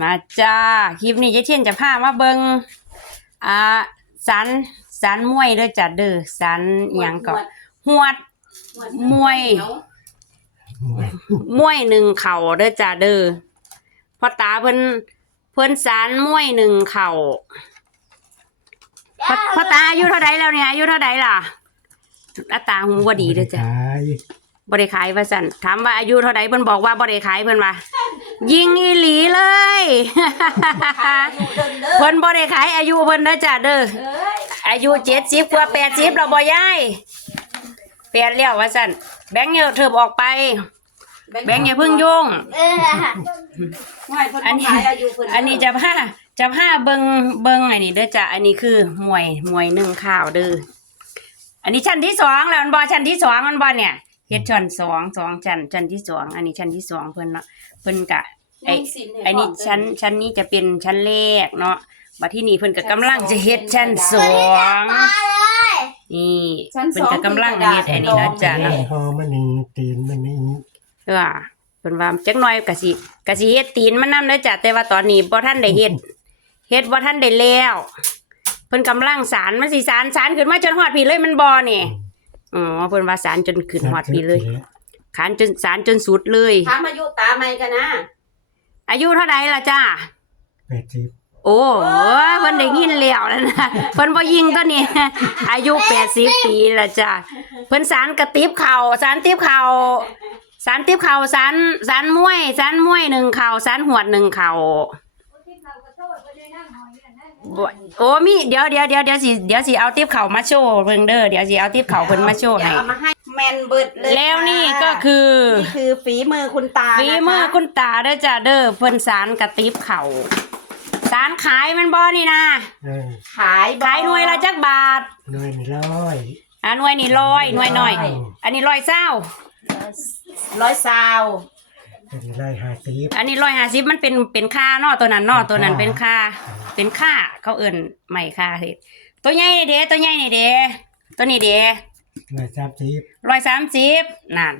มาจ้า คลิปนี้เจ๊เทียนจะพามาเบิงอ่าสันสันมวยเด้อจ้ะเด้อสันอหยังก็หวดมวยมวยหนึ่งเข่าเด้อจ้ะเด้อพ่อตาเพิ่นเพิ่นสันมวยหนึ่งเข่าพ่อพ่อตาอายุเท่าใดแล้วเนี่ยอายุเท่าใดล่ะอาตาหูบ่ดีเด้อจ้ะขายบริขายว่าสันถามว่าอายุเท่าไหร่เพิ่นบอกว่าบริขายเพิ่นว่า ยิงอีหลีเลยเพิ่นบริขายอายุเพิ่นเด้อจ้ะเด้ออายุเจ็ดสิบกว่าแปดสิบเราบ่ยายแปดแล้วว่าสันแบงค์เนี่ยเถิบออกไป แบงค์อย่าเพิ่งยุ่งอันนี้อันนี้จะผ้าจะผ้าเบิงเบิงอันนี้เด้อจ้ะอันนี้คือมวยมวยหนึ่งข้าวเด้ออันนี้ชั้นที่สองแล้วมันบอชั้นที่สองมันบอเนี่ย เฮ็ดชั้นสองสองชั้นชั้นที่สองอันนี้ชั้นที่สองเพิ่นเนาะเพิ่นกะไอไอนี่ชั้นชั้นนี้จะเป็นชั้นแรกเนาะบัดที่นี่เพิ่นก็กำลังจะเฮ็ดชั้นสองนี่ชั้นเพิ่สนองก็กำลังเฮ็ดอันนี้เนาะจ้ะแม่เนาะหอมันนี่ตีนมันนี่เออเพิ่นว่าจักหน่อยก็สิก็สิเฮ็ดตีนมันนำเด้อจ้ะแต่ว่าตอนนี้บ่ทันได้เฮ็ดเฮ็ดบ่ทันได้แล้วเพิ่นกำลังสารมันสิสารสารขึ้นมาจนฮอดพี่เลยมันบ่นี่ อ๋อเพิ่นว่าสารจนขึ้นฮอดพี่เลยขานจนสารจนสุดเลย ถามอายุตาไม่กันนะ อายุเท่าใดล่ะจ้าแปดสิบโอ้เพิ่นได้ยินแล้วนั่นนะเพิ่นบ่ยิงตัวนี้ อายุ80ปีละจ้ะเพิ่นสารกระติบเข่าสารติบเข่าสารติบเข่าสารสารมวยสารมวยหนึ่งเข่าสารหวดหนึ่งเข่า บ่โอ้มีเดี๋ยวเดี๋ยวเดี๋ยวเดี๋ยวสิเดี๋ยวสิเอาติบเข่ามาโชว์เบิ่งเด้อเดี๋ยวสิเอาติบเข่าเพิ่นมาโชว์เดี๋ยวให้ เอามาให้แมนเบิดเลยแล้วนี่ก็คือนี่คือฝีมือคุณตาฝีมือคุณตาเด้อจ้ะเด้อเพิ่นสารกระติบเข่าสารขายมันบ่นี่นะเออขายบ่ ขายหน่วยละจักบาทหน่วยนี่ร้อยอ่าหน่วยนี่ร้อยหน่วยน้อย อันนี้ร้อยเศร้าร้อยซาวเป็นไรห้าสิบอันนี้ร้อยห้าสิบมันเป็นเป็นค่าเนาะตัวนั้นเนาะตัวนั้นเป็นค่า เป็นค่าเขาเอิ่นไม่ค่าเฮ็ดตัวใหญ่นี่เด้ตัวใหญ่นี่เด้ตัวนี้เด้ร้อยสามสิบร้อยสามสิบนั่น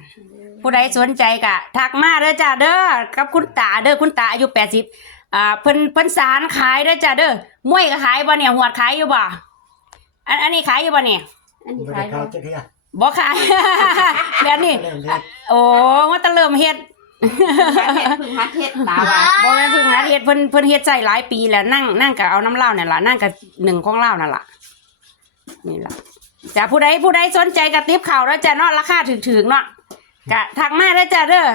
ผู้ใดสนใจกะทักมาเด้อจ้าเด้อกับคุณตาเด้อคุณตาอายุแปดสิบอ่าเพิ่นเพิ่นสารขายเด้อจ้าเด้อมวยก็ขายบ่เนี่ยหวดขายอยู่บ่อันอันนี้ขายอยู่บ่เนี่ยอันนี้บขาริยกาบ่รจะเรียกบ่ขายแบบนี้เริ่มเรียกโอ้ว่าแตะเริ่มเฮ็ด ฮัดเฮ็ดพึ่งฮัดเฮ็ดตาว่าบ่แม่นเพิ่งหาเฮ็ดเพิ่นเพิ่นเฮ็ดใจหลายปีแล้วนั่งนั่งก็เอาน้ำเหล้าเนี่ยล่ะนั่งก็หนึ่งของเหล้านั่นล่ะนี่ล่ะจ้ะผู้ใดผู้ใดสนใจกับติบข่าวแล้วจ้ะเนาะราคาถึงๆเนาะกะทักมาแล้วจ้ะเด้อ